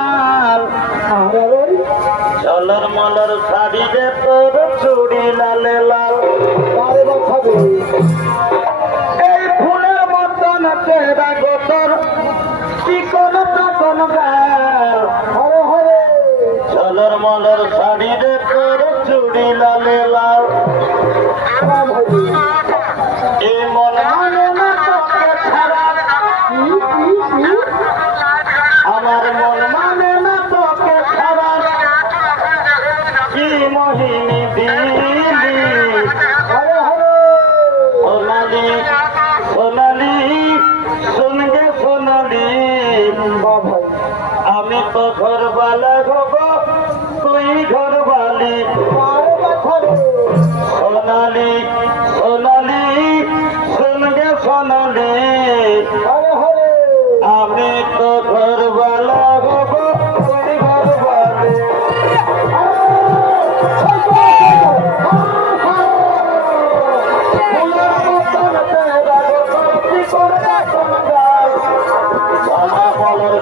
লাল চলর মলর শাড়ি রে তোর চুড়ি লালে লাল এই ফুলের মতন চেহারা গোতর কি কোন তখন গাল চলর মলর শাড়ি রে তোর চুড়ি লালে লাল এই মন মানে না তোকে ছাড়া আমার মন মানে না তোকে ছাড়া কি মোহিনী দিলি সোনালি সোনালি শুনগে সোনালি আমি তো ঘরবালা হব তুই ঘরবালি সোনালি সোনালি শুনগে সোনালি আমি তো ঘরবালা হব তুই ঘরবালি আমার বলার